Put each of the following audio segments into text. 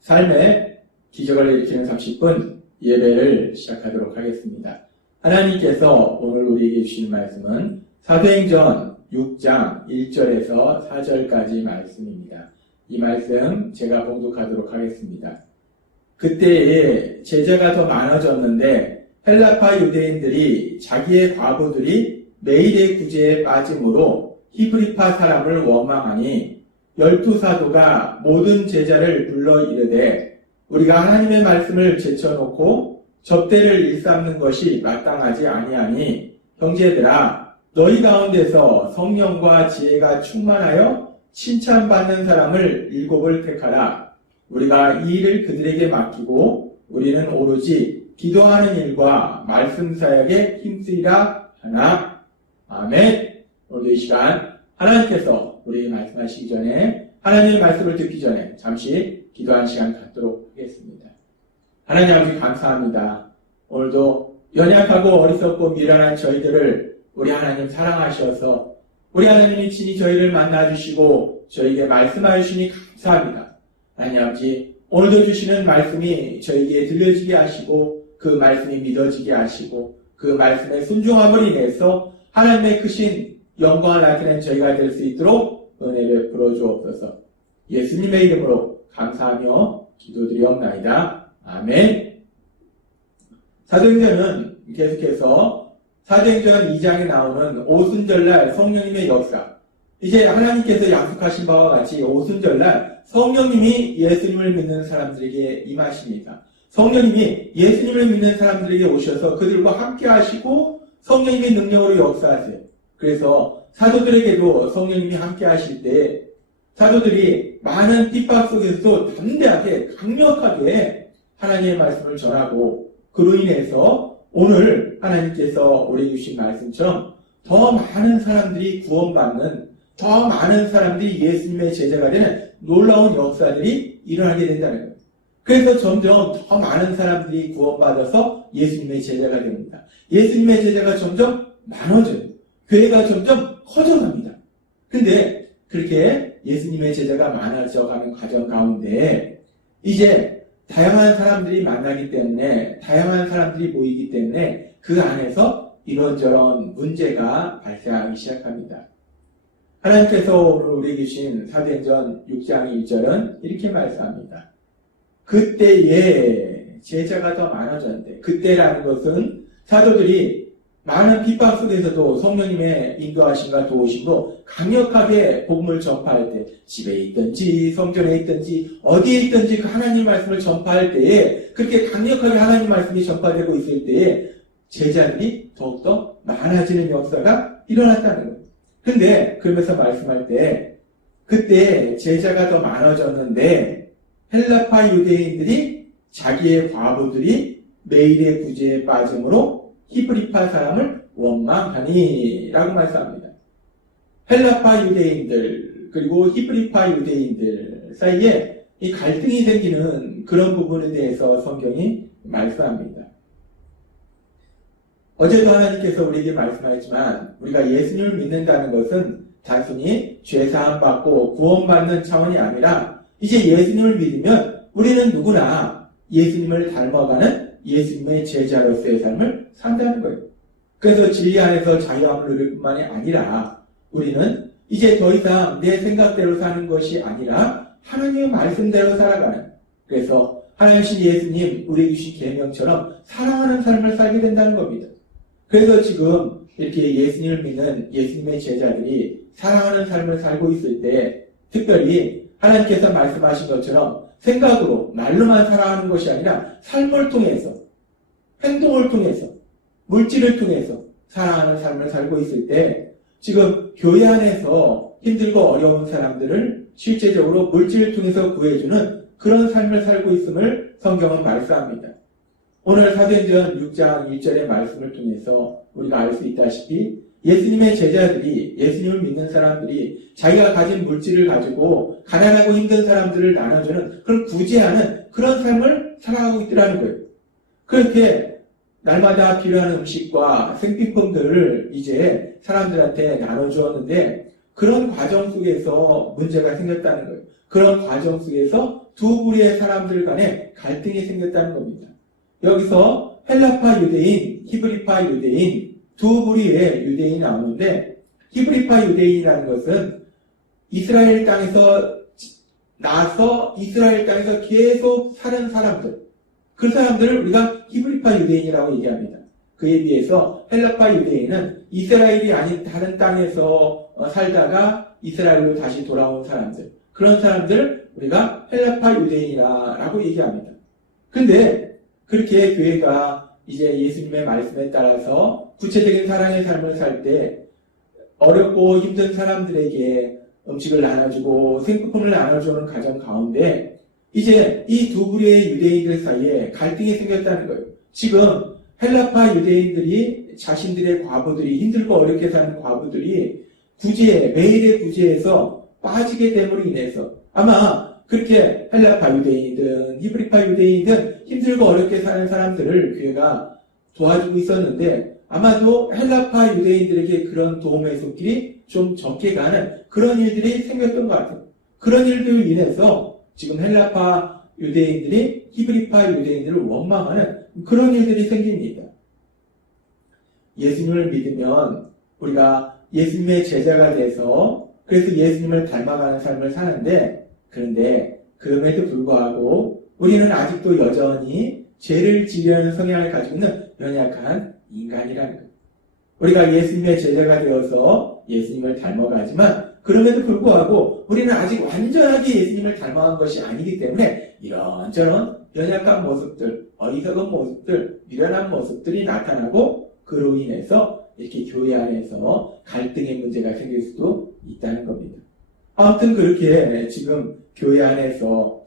삶의 기적을 일으키는 30분 예배를 시작하도록 하겠습니다. 하나님께서 오늘 우리에게 주시는 말씀은 사도행전 6장 1절에서 4절까지 말씀입니다. 이 말씀 제가 봉독하도록 하겠습니다. 그때에 제자가 더 많아졌는데 헬라파 유대인들이 자기의 과부들이 매일의 구제에 빠짐으로 히브리파 사람을 원망하니 12사도가 모든 제자를 불러 이르되 우리가 하나님의 말씀을 제쳐놓고 접대를 일삼는 것이 마땅하지 아니하니 형제들아 너희 가운데서 성령과 지혜가 충만하여 칭찬받는 사람을 7을 택하라. 우리가 이 일을 그들에게 맡기고 우리는 오로지 기도하는 일과 말씀 사역에 힘쓰리라 하나. 아멘. 오늘 이 시간 하나님께서 우리에게 말씀하시기 전에 하나님의 말씀을 듣기 전에 잠시 기도하는 시간 갖도록 하겠습니다. 하나님 아버지 감사합니다. 오늘도 연약하고 어리석고 미련한 저희들을 우리 하나님 사랑하셔서 우리 하나님이 친히 저희를 만나주시고 저희에게 말씀하여 주시니 감사합니다. 하나님 아버지 오늘도 주시는 말씀이 저희에게 들려지게 하시고 그 말씀이 믿어지게 하시고 그 말씀에 순종함을 인해서 하나님의 크신 영광을 나타낸 저희가 될 수 있도록 은혜 베풀어 주옵소서. 예수님의 이름으로 감사하며 기도드리옵나이다. 아멘. 사도행전은 계속해서 사도행전 2장에 나오는 오순절날 성령님의 역사. 이제 하나님께서 약속하신 바와 같이 오순절날 성령님이 예수님을 믿는 사람들에게 임하십니다. 성령님이 예수님을 믿는 사람들에게 오셔서 그들과 함께 하시고 성령님의 능력으로 역사하세요. 그래서 사도들에게도 성령님이 함께 하실 때 사도들이 많은 핍박 속에서도 담대하게 강력하게 하나님의 말씀을 전하고 그로 인해서 오늘 하나님께서 우리에게 주신 말씀처럼 더 많은 사람들이 구원받는 더 많은 사람들이 예수님의 제자가 되는 놀라운 역사들이 일어나게 된다는 거예요. 그래서 점점 더 많은 사람들이 구원받아서 예수님의 제자가 됩니다. 예수님의 제자가 점점 많아져요. 교회가 점점 커져갑니다. 근데 그렇게 예수님의 제자가 많아져가는 과정 가운데 이제 다양한 사람들이 만나기 때문에 다양한 사람들이 모이기 때문에 그 안에서 이런저런 문제가 발생하기 시작합니다. 하나님께서 오늘 우리에게 주신 사도행전 6장 1절은 이렇게 말씀합니다. 그때에 제자가 더 많아졌는데 그때라는 것은 사도들이 많은 핍박 속에서도 성령님의 인도하심과 도우심으로 강력하게 복음을 전파할 때 집에 있든지 성전에 있든지 어디에 있든지 그 하나님 말씀을 전파할 때에 그렇게 강력하게 하나님 말씀이 전파되고 있을 때에 제자들이 더욱더 많아지는 역사가 일어났다는 거예요. 근데 그러면서 말씀할 때 그때 제자가 더 많아졌는데 헬라파 유대인들이 자기의 과부들이 매일의 구제에 빠짐으로 히브리파 사람을 원망하니 라고 말씀합니다. 헬라파 유대인들 그리고 히브리파 유대인들 사이에 이 갈등이 생기는 그런 부분에 대해서 성경이 말씀합니다. 어제도 하나님께서 우리에게 말씀하셨지만 우리가 예수님을 믿는다는 것은 단순히 죄사함 받고 구원받는 차원이 아니라 이제 예수님을 믿으면 우리는 누구나 예수님을 닮아가는 예수님의 제자로서의 삶을 산다는 거예요. 그래서 진리 안에서 자유함을 누릴 뿐만이 아니라 우리는 이제 더 이상 내 생각대로 사는 것이 아니라 하나님의 말씀대로 살아가는 그래서 하나님신 예수님 우리에게 주신 계명처럼 사랑하는 삶을 살게 된다는 겁니다. 그래서 지금 이렇게 예수님을 믿는 예수님의 제자들이 사랑하는 삶을 살고 있을 때 특별히 하나님께서 말씀하신 것처럼 생각으로 말로만 살아가는 것이 아니라 삶을 통해서 행동을 통해서 물질을 통해서 사랑하는 삶을 살고 있을 때 지금 교회 안에서 힘들고 어려운 사람들을 실제적으로 물질을 통해서 구해주는 그런 삶을 살고 있음을 성경은 말씀합니다. 오늘 사도행전 6장 1절의 말씀을 통해서 우리가 알 수 있다시피 예수님의 제자들이 예수님을 믿는 사람들이 자기가 가진 물질을 가지고 가난하고 힘든 사람들을 나눠주는 그런 구제하는 그런 삶을 살아가고 있더라는 거예요. 그렇게 날마다 필요한 음식과 생필품들을 이제 사람들한테 나눠주었는데 그런 과정 속에서 문제가 생겼다는 거예요. 그런 과정 속에서 두 부류의 사람들 간에 갈등이 생겼다는 겁니다. 여기서 헬라파 유대인, 히브리파 유대인 두 부류의 유대인이 나오는데 히브리파 유대인이라는 것은 이스라엘 땅에서 나서 이스라엘 땅에서 계속 사는 사람들, 그 사람들을 우리가 히브리파 유대인이라고 얘기합니다. 그에 비해서 헬라파 유대인은 이스라엘이 아닌 다른 땅에서 살다가 이스라엘로 다시 돌아온 사람들, 그런 사람들을 우리가 헬라파 유대인이라고 얘기합니다. 근데 그렇게 교회가 이제 예수님의 말씀에 따라서 구체적인 사랑의 삶을 살 때 어렵고 힘든 사람들에게 음식을 나눠주고 생필품을 나눠주는 가정 가운데 이제 이 두 부류의 유대인들 사이에 갈등이 생겼다는 거예요. 지금 헬라파 유대인들이 자신들의 과부들이 힘들고 어렵게 사는 과부들이 매일의 구제에서 빠지게 됨으로 인해서 아마 그렇게 헬라파 유대인이든 히브리파 유대인이든 힘들고 어렵게 사는 사람들을 교회가 도와주고 있었는데 아마도 헬라파 유대인들에게 그런 도움의 손길이 좀 적게 가는 그런 일들이 생겼던 것 같아요. 그런 일들로 인해서 지금 헬라파 유대인들이 히브리파 유대인들을 원망하는 그런 일들이 생깁니다. 예수님을 믿으면 우리가 예수님의 제자가 돼서 그래서 예수님을 닮아가는 삶을 사는데 그런데 그럼에도 불구하고 우리는 아직도 여전히 죄를 지으려는 성향을 가지고 있는 연약한 인간이라는 거예요. 우리가 예수님의 제자가 되어서 예수님을 닮아가지만 그럼에도 불구하고 우리는 아직 완전하게 예수님을 닮아간 것이 아니기 때문에 이런저런 연약한 모습들, 어리석은 모습들, 미련한 모습들이 나타나고 그로 인해서 이렇게 교회 안에서 갈등의 문제가 생길 수도 있다는 겁니다. 아무튼 그렇게 지금 교회 안에서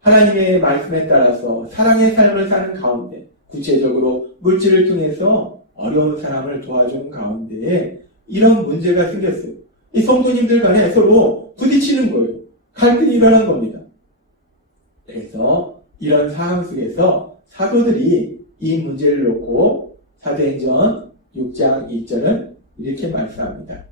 하나님의 말씀에 따라서 사랑의 삶을 사는 가운데 구체적으로 물질을 통해서 어려운 사람을 도와주는 가운데에 이런 문제가 생겼어요. 이 성도님들 간에 서로 부딪히는 거예요. 갈등이 일어난 겁니다. 그래서 이런 상황 속에서 사도들이 이 문제를 놓고 사도행전 6장 2절은 이렇게 말씀합니다.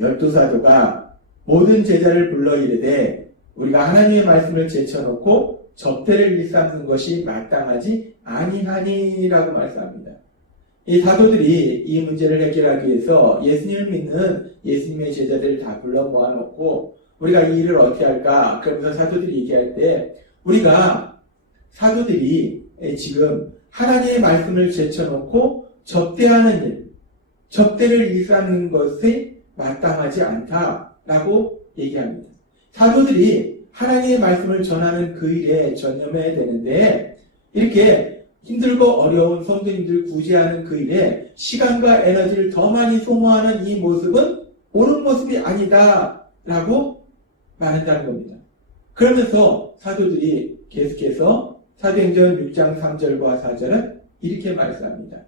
12사도가 모든 제자를 불러 이르되 우리가 하나님의 말씀을 제쳐놓고 접대를 일삼는 것이 마땅하지 아니하니라고 말씀합니다. 이 사도들이 이 문제를 해결하기 위해서 예수님을 믿는 예수님의 제자들을 다 불러 모아놓고 우리가 이 일을 어떻게 할까? 그러면서 사도들이 얘기할 때 우리가 사도들이 지금 하나님의 말씀을 제쳐놓고 접대하는 일, 접대를 일삼는 것이 마땅하지 않다라고 얘기합니다. 사도들이 하나님의 말씀을 전하는 그 일에 전념해야 되는데 이렇게 힘들고 어려운 성도님들 구제하는 그 일에 시간과 에너지를 더 많이 소모하는 이 모습은 옳은 모습이 아니다라고 말한다는 겁니다. 그러면서 사도들이 계속해서 사도행전 6장 3절과 4절은 이렇게 말씀합니다.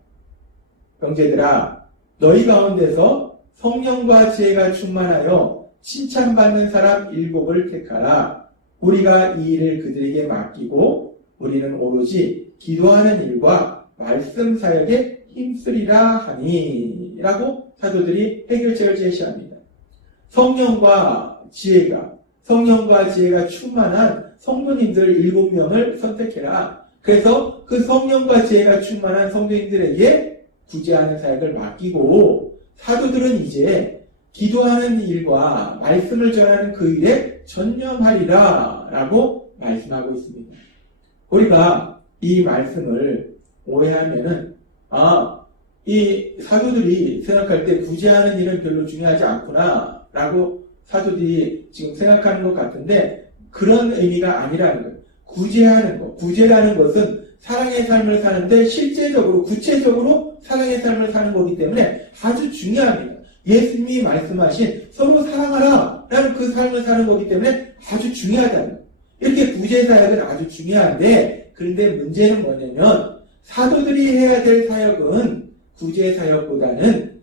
형제들아 너희 가운데서 성령과 지혜가 충만하여 칭찬받는 사람 7을 택하라. 우리가 이 일을 그들에게 맡기고 우리는 오로지 기도하는 일과 말씀 사역에 힘쓰리라 하니 라고 사도들이 해결책을 제시합니다. 성령과 지혜가 충만한 성도님들 7명을 선택해라. 그래서 그 성령과 지혜가 충만한 성도님들에게 구제하는 사역을 맡기고 사도들은 이제 기도하는 일과 말씀을 전하는 그 일에 전념하리라 라고 말씀하고 있습니다. 우리가 이 말씀을 오해하면은 이 사도들이 생각할 때 구제하는 일은 별로 중요하지 않구나 라고 사도들이 지금 생각하는 것 같은데 그런 의미가 아니라는 거예요. 구제라는 것은 사랑의 삶을 사는데 실제적으로 구체적으로 사랑의 삶을 사는 거기 때문에 아주 중요합니다. 예수님이 말씀하신 서로 사랑하라 라는 그 삶을 사는 거기 때문에 아주 중요하다는 거예요. 이렇게 구제사역은 아주 중요한데 그런데 문제는 뭐냐면 사도들이 해야 될 사역은 구제사역보다는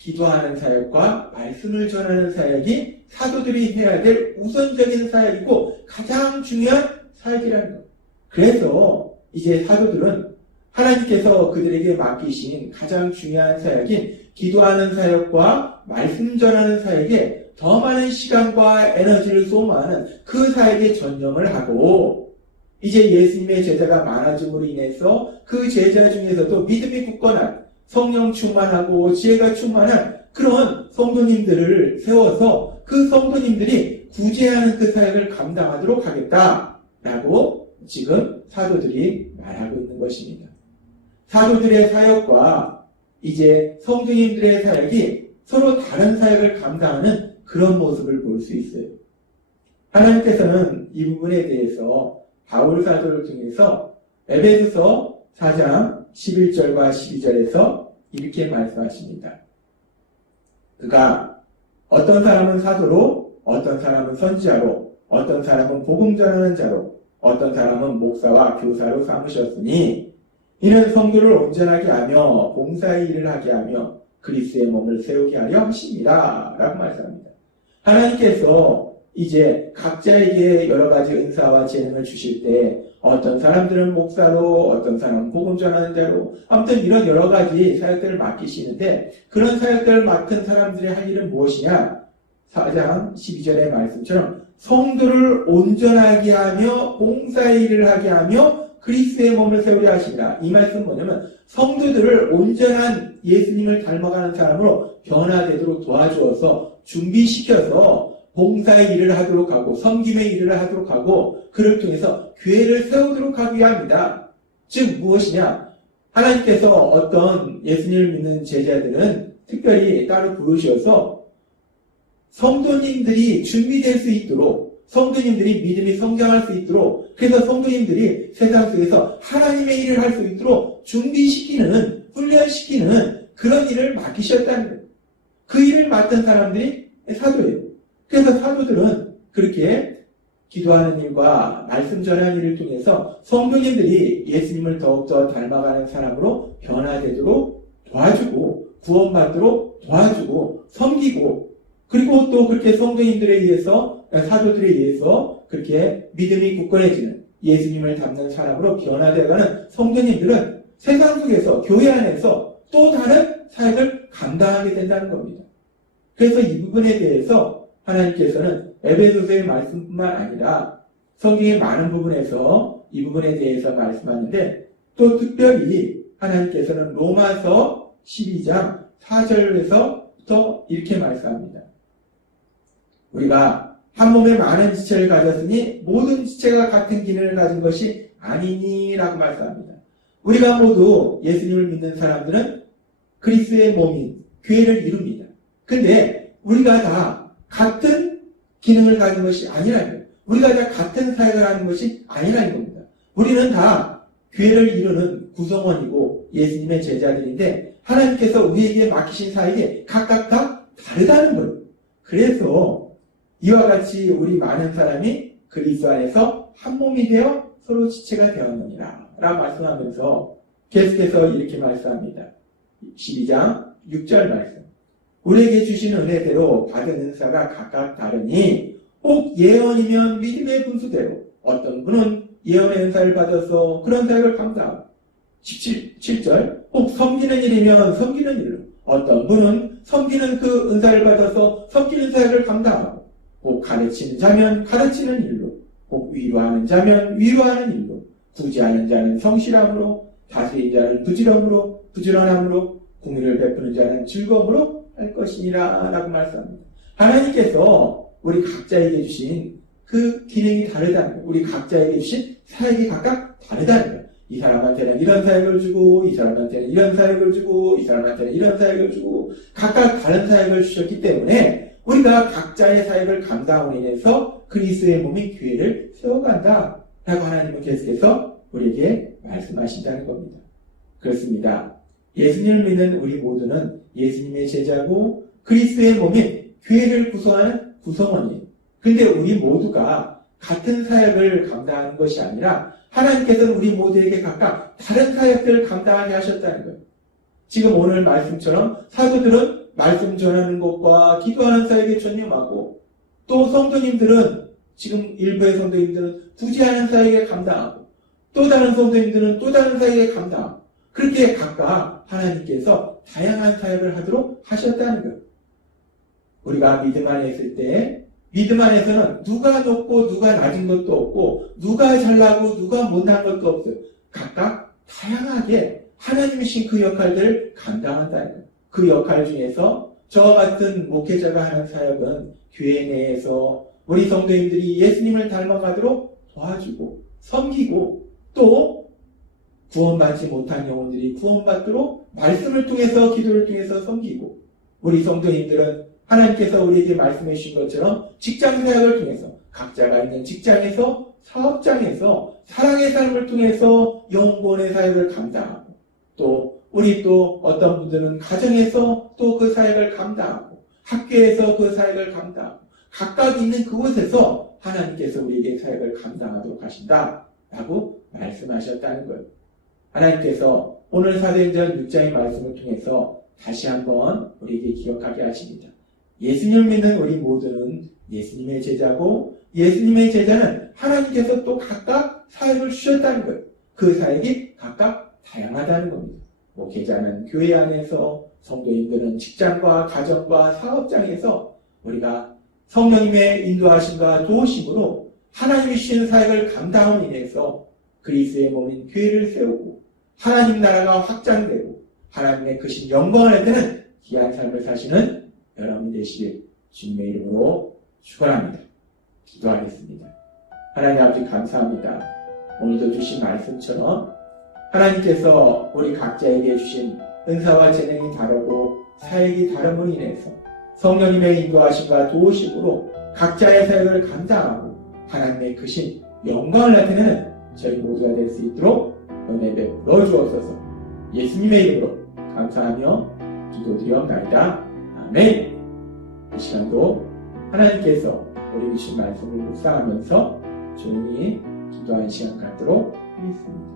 기도하는 사역과 말씀을 전하는 사역이 사도들이 해야 될 우선적인 사역이고 가장 중요한 사역이라는 것. 그래서 이제 사도들은 하나님께서 그들에게 맡기신 가장 중요한 사역인 기도하는 사역과 말씀 전하는 사역에 더 많은 시간과 에너지를 소모하는 그 사역에 전념을 하고 이제 예수님의 제자가 많아짐으로 인해서 그 제자 중에서도 믿음이 굳건한 성령 충만하고 지혜가 충만한 그런 성도님들을 세워서 그 성도님들이 구제하는 그 사역을 감당하도록 하겠다라고 지금 사도들이 말하고 있는 것입니다. 사도들의 사역과 이제 성도님들의 사역이 서로 다른 사역을 감당하는 그런 모습을 볼 수 있어요. 하나님께서는 이 부분에 대해서 바울 사도를 통해서 에베소서 4장 11절과 12절에서 이렇게 말씀하십니다. 그가 어떤 사람은 사도로, 어떤 사람은 선지자로, 어떤 사람은 복음 전하는 자로, 어떤 사람은 목사와 교사로 삼으셨으니 이는 성도를 온전하게 하며 봉사의 일을 하게 하며 그리스도의 몸을 세우게 하려 하십니다. 라고 말씀합니다. 하나님께서 이제 각자에게 여러 가지 은사와 재능을 주실 때 어떤 사람들은 목사로, 어떤 사람은 복음 전하는 자로, 아무튼 이런 여러 가지 사역들을 맡기시는데 그런 사역들을 맡은 사람들의 할 일은 무엇이냐? 4장 12절의 말씀처럼 성도를 온전하게 하며 봉사의 일을 하게 하며 그리스도의 몸을 세우려 하십니다. 이 말씀은 뭐냐면 성도들을 온전한 예수님을 닮아가는 사람으로 변화되도록 도와주어서 준비시켜서 봉사의 일을 하도록 하고 섬김의 일을 하도록 하고 그를 통해서 교회를 세우도록 하기 위함이다. 즉 무엇이냐? 하나님께서 어떤 예수님을 믿는 제자들은 특별히 따로 부르셔서 성도님들이 준비될 수 있도록 성도님들이 믿음이 성장할 수 있도록 그래서 성도님들이 세상 속에서 하나님의 일을 할 수 있도록 준비시키는 훈련시키는 그런 일을 맡기셨다는 거예요. 그 일을 맡은 사람들이 사도예요. 그래서 사도들은 그렇게 기도하는 일과 말씀 전하는 일을 통해서 성도님들이 예수님을 더욱더 닮아가는 사람으로 변화되도록 도와주고 구원받도록 도와주고 섬기고 그리고 또 그렇게 성도님들에 의해서 사도들에 의해서 그렇게 믿음이 굳건해지는 예수님을 닮는 사람으로 변화되어가는 성도님들은 세상 속에서 교회 안에서 또 다른 사역을 감당하게 된다는 겁니다. 그래서 이 부분에 대해서 하나님께서는 에베소서의 말씀뿐만 아니라 성경의 많은 부분에서 이 부분에 대해서 말씀하는데 또 특별히 하나님께서는 로마서 12장 4절에서부터 이렇게 말씀합니다. 우리가 한 몸에 많은 지체를 가졌으니 모든 지체가 같은 기능을 가진 것이 아니니라고 말씀합니다. 우리가 모두 예수님을 믿는 사람들은 그리스도의 몸인 교회를 이룹니다. 근데 우리가 다 같은 기능을 가진 것이 아니라는 거예요. 우리가 다 같은 사역을 하는 것이 아니라는 겁니다. 우리는 다 교회를 이루는 구성원이고 예수님의 제자들인데 하나님께서 우리에게 맡기신 사역이 각각 다 다르다는 거예요. 그래서 이와 같이 우리 많은 사람이 그리스도 안에서 한 몸이 되어 서로 지체가 되었느니라 라고 말씀하면서 계속해서 이렇게 말씀합니다. 12장 6절 말씀. 우리에게 주신 은혜대로 받은 은사가 각각 다르니 혹 예언이면 믿음의 분수대로 어떤 분은 예언의 은사를 받아서 그런 사역을 감당하고 17절 혹 섬기는 일이면 섬기는 일로 어떤 분은 섬기는 그 은사를 받아서 섬기는 사역을 감당하고 혹 가르치는 자면 가르치는 일로 혹 위로하는 자면 위로하는 일로 구제하는 자는 성실함으로 다스린 자는 부지런함으로 부지런함으로 공의를 베푸는 자는 즐거움으로 할 것이니라 라고 말씀합니다. 하나님께서 우리 각자에게 주신 그 기능이 다르다는 거예요. 우리 각자에게 주신 사역이 각각 다르다는 거예요. 이 사람한테는 이런 사역을 주고 이 사람한테는 이런 사역을 주고 이 사람한테는 이런 사역을 주고 각각 다른 사역을 주셨기 때문에 우리가 각자의 사역을 감당으로 인해서 그리스도의 몸인 교회를 세워간다 라고 하나님은 계속해서 우리에게 말씀하신다는 겁니다. 그렇습니다. 예수님을 믿는 우리 모두는 예수님의 제자고 그리스도의 몸인 교회를 구성하는 구성원이에요. 근데 우리 모두가 같은 사역을 감당하는 것이 아니라 하나님께서는 우리 모두에게 각각 다른 사역들을 감당하게 하셨다는 거예요. 지금 오늘 말씀처럼 사도들은 말씀 전하는 것과 기도하는 사역에 전념하고 또 성도님들은 지금 일부의 성도님들은 부지하는 사역에 감당하고 또 다른 성도님들은 또 다른 사역에 감당하고 그렇게 각각 하나님께서 다양한 사역을 하도록 하셨다는 거예요. 우리가 믿음 안에 있을 때 믿음 안에서는 누가 높고 누가 낮은 것도 없고 누가 잘나고 누가 못난 것도 없어요. 각각 다양하게 하나님이신 그 역할들을 감당한다는 거예요. 그 역할 중에서 저와 같은 목회자가 하는 사역은 교회 내에서 우리 성도님들이 예수님을 닮아가도록 도와주고 섬기고 또 구원받지 못한 영혼들이 구원받도록 말씀을 통해서 기도를 통해서 섬기고 우리 성도님들은 하나님께서 우리에게 말씀해 주신 것처럼 직장 사역을 통해서 각자가 있는 직장에서 사업장에서 사랑의 삶을 통해서 영혼구원의 사역을 감당하고 또 우리 또 어떤 분들은 가정에서 또 그 사역을 감당하고 학교에서 그 사역을 감당하고 각각 있는 그곳에서 하나님께서 우리에게 사역을 감당하도록 하신다라고 말씀하셨다는 거예요. 하나님께서 오늘 사도행전 6장의 말씀을 통해서 다시 한번 우리에게 기억하게 하십니다. 예수님을 믿는 우리 모두는 예수님의 제자고 예수님의 제자는 하나님께서 또 각각 사역을 주셨다는 거예요. 그 사역이 각각 다양하다는 겁니다. 목회자는 교회 안에서 성도님들은 직장과 가정과 사업장에서 우리가 성령님의 인도하심과 도우심으로 하나님이 주신 사역을 감당함으로 인해서 그리스도의 몸인 교회를 세우고 하나님 나라가 확장되고 하나님의 크신 영광을 나타내는 귀한 삶을 사시는 여러분 되시길 주님의 이름으로 축원합니다. 기도하겠습니다. 하나님 아버지 감사합니다. 오늘도 주신 말씀처럼 하나님께서 우리 각자에게 주신 은사와 재능이 다르고 사역이 다름으로 인해서 성령님의 인도하심과 도우심으로 각자의 사역을 감당하고 하나님의 크신 영광을 나타내는 저희 모두가 될 수 있도록 은혜 베풀어 주옵소서. 예수님의 이름으로 감사하며 기도드리옵나이다. 아멘. 이 시간도 하나님께서 우리 주신 말씀을 묵상하면서 조용히 기도하는 시간 갖도록 하겠습니다.